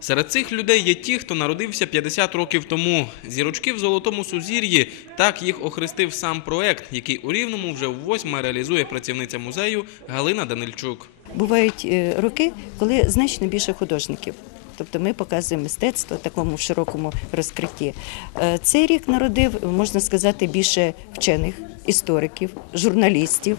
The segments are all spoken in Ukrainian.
Серед цих людей є ті, хто народився 50 років тому. Зірочки в золотому сузір'ї так їх охрестив сам проект, який у рівному вже восьме реалізує працівниця музею Галина Данильчук. Бувають е, роки, коли значно більше художників. Тобто ми показуємо мистецтво в такому широкому розкритті. Е, Цей рік народив, можна сказати, більше вчених, істориків, журналістів.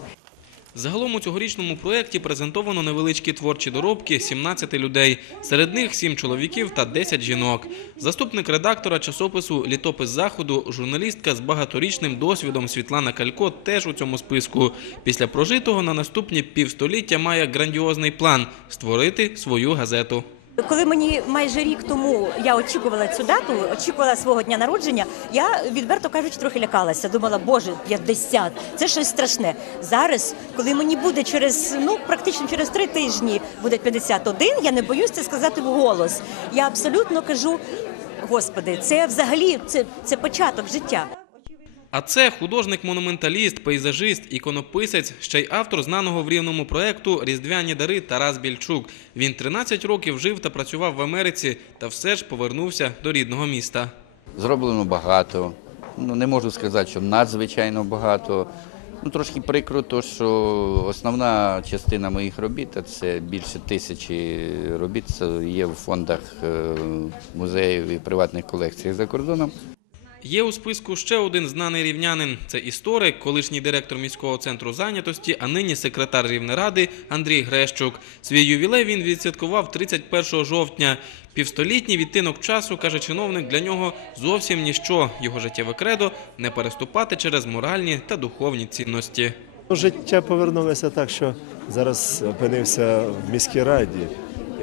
Загалом у цьогорічному проєкті презентовано невеличкі творчі доробки 17 людей. Серед них 7 чоловіків та 10 жінок. Заступник редактора часопису Літопис заходу, журналістка з багаторічним досвідом Світлана Калько теж у цьому списку. Після прожитого на наступні півстоліття має грандіозний план створити свою газету. Коли мені майже рік тому я очікувала цю дату, очікувала свого дня народження, я відверто кажучи, трохи лякалася. Думала, боже, 50, це щось страшне. Зараз, коли мені буде через ну практично через три тижні буде 51, я не боюсь це сказати вголос. Я абсолютно кажу, господи, це взагалі це, це початок життя. А це художник-монументаліст, пейзажист, іконописець, ще й автор знаного в рівному проекту Різдвяні дари Тарас Більчук. Він 13 років жив та працював в Америці, та все ж повернувся до рідного міста. Зроблено багато. Ну, не можу сказати, що надзвичайно багато. Ну, трошки прикро, то, що основна частина моїх робіт, це більше тисячі робіт, є в фондах е, музеїв і приватних колекціях за кордоном. Є у списку ще один знаний рівнянин. Це історик, колишній директор міського центру зайнятості, а нині секретар Рівнеради Андрій Грещук. Свій ювілей він відсвяткував 31 жовтня. Півстолітній відтинок часу, каже чиновник, для нього зовсім ніщо. Його життєве кредо не переступати через моральні та духовні цінності. Життя повернулося так, що зараз опинився в міській раді.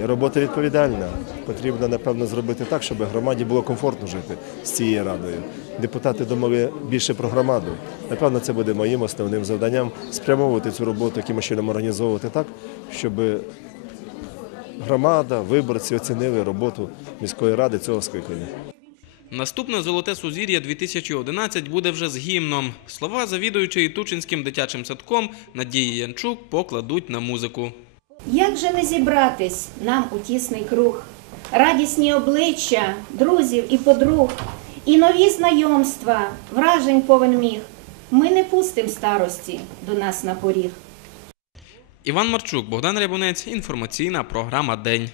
Робота відповідальна. Потрібно, напевно, зробити так, щоб громаді було комфортно жити з цією радою. Депутати думали більше про громаду. Напевно, це буде моїм основним завданням спрямовувати цю роботу, якимось чином організовувати так, щоб громада, виборці оцінили роботу міської ради цього скликання. Наступне золоте сузір'я 2011 буде вже з гімном. Слова завідуючої Тучинським дитячим садком Надії Янчук покладуть на музику. Як же не зібратись нам у тісний круг, радісні обличчя, друзів і подруг, і нові знайомства, вражень повен міг. Ми не пустим старості до нас на поріг. Іван Марчук, Богдан Рябунець, інформаційна програма День.